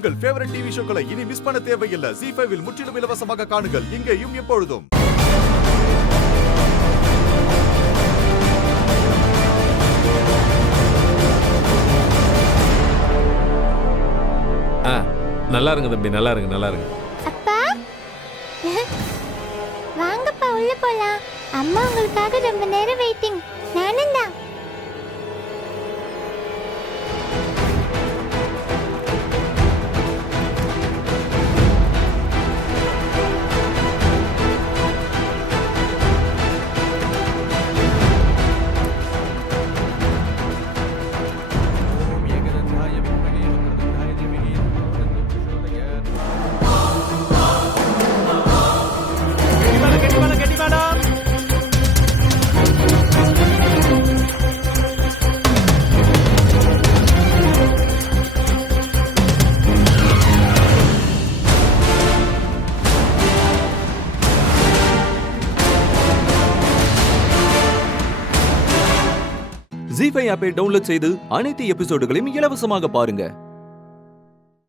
உங்கள் favourite TV ஷோக்களை இனி miss பண்ண தேவையில்லை. ZEE5 இல் முற்றிலும் இலவசமாக காணுங்கள், இங்கேயும் எப்பொழுதும். நல்லா இருங்க தம்பி, நல்லா இருங்க, நல்லா இருங்க. அப்பா வாங்கப்பா உள்ள போலாம். அம்மா உங்களுக்காக ரொம்ப நேரம் வெயிட்டிங். நானும் தான். ZEE5 ஆப்பை டவுன்லோட் செய்து அனைத்து எபிசோடுகளையும் இலவசமாக பாருங்க.